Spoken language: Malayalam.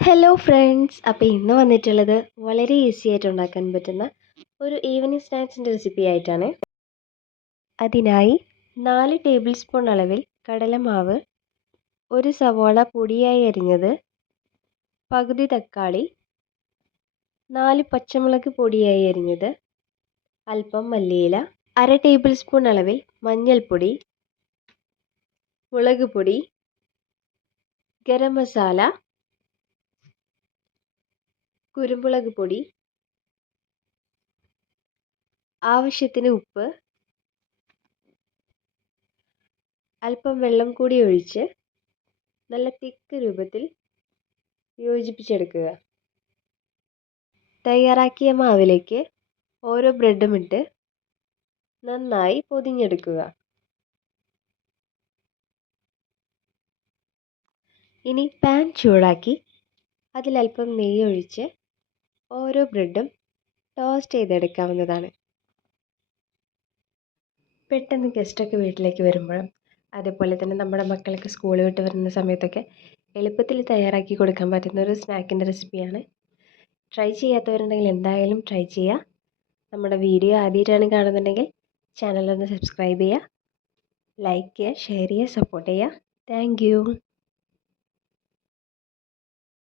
ഹലോ ഫ്രണ്ട്സ്, അപ്പോൾ ഇന്ന് വന്നിട്ടുള്ളത് വളരെ ഈസി ആയിട്ട് ഉണ്ടാക്കാൻ പറ്റുന്ന ഒരു ഈവനിങ് സ്നാക്സിൻ്റെ റെസിപ്പി ആയിട്ടാണ്. അതിനായി 4 ടേബിൾ സ്പൂൺ അളവിൽ കടലമാവ്, ഒരു സവാള പൊടിയായി അരിഞ്ഞത്, പകുതി തക്കാളി, 4 പച്ചമുളക് പൊടിയായി അരിഞ്ഞത്, അല്പം മല്ലിയില, 1/2 ടേബിൾ സ്പൂൺ അളവിൽ മഞ്ഞൾപ്പൊടി, മുളക് പൊടി, ഗരം മസാല, കുരുമുളക് പൊടി, ആവശ്യത്തിന് ഉപ്പ്, അല്പം വെള്ളം കൂടി ഒഴിച്ച് നല്ല തിക്ക് രൂപത്തിൽ യോജിപ്പിച്ചെടുക്കുക. തയ്യാറാക്കിയ മാവിലേക്ക് ഓരോ ബ്രെഡും ഇട്ട് നന്നായി പൊതിഞ്ഞെടുക്കുക. ഇനി പാൻ ചൂടാക്കി അതിലല്പം നെയ്യ് ഒഴിച്ച് ഓരോ ബ്രെഡും ടോസ്റ്റ് ചെയ്തെടുക്കാവുന്നതാണ്. പെട്ടെന്ന് ഗസ്റ്റൊക്കെ വീട്ടിലേക്ക് വരുമ്പോഴും അതേപോലെ തന്നെ നമ്മുടെ മക്കളൊക്കെ സ്കൂൾ വിട്ട് വരുന്ന സമയത്തൊക്കെ എളുപ്പത്തിൽ തയ്യാറാക്കി കൊടുക്കാൻ പറ്റുന്ന ഒരു സ്നാക്കിൻ്റെ റെസിപ്പിയാണ്. ട്രൈ ചെയ്യാത്തവരുണ്ടെങ്കിൽ എന്തായാലും ട്രൈ ചെയ്യുക. നമ്മുടെ വീഡിയോ ആദ്യമായിട്ടാണ് കാണുന്നുണ്ടെങ്കിൽ ചാനലൊന്ന് സബ്സ്ക്രൈബ് ചെയ്യുക, ലൈക്ക് ചെയ്യുക, ഷെയർ ചെയ്യുക, സപ്പോർട്ട് ചെയ്യുക. Thank you.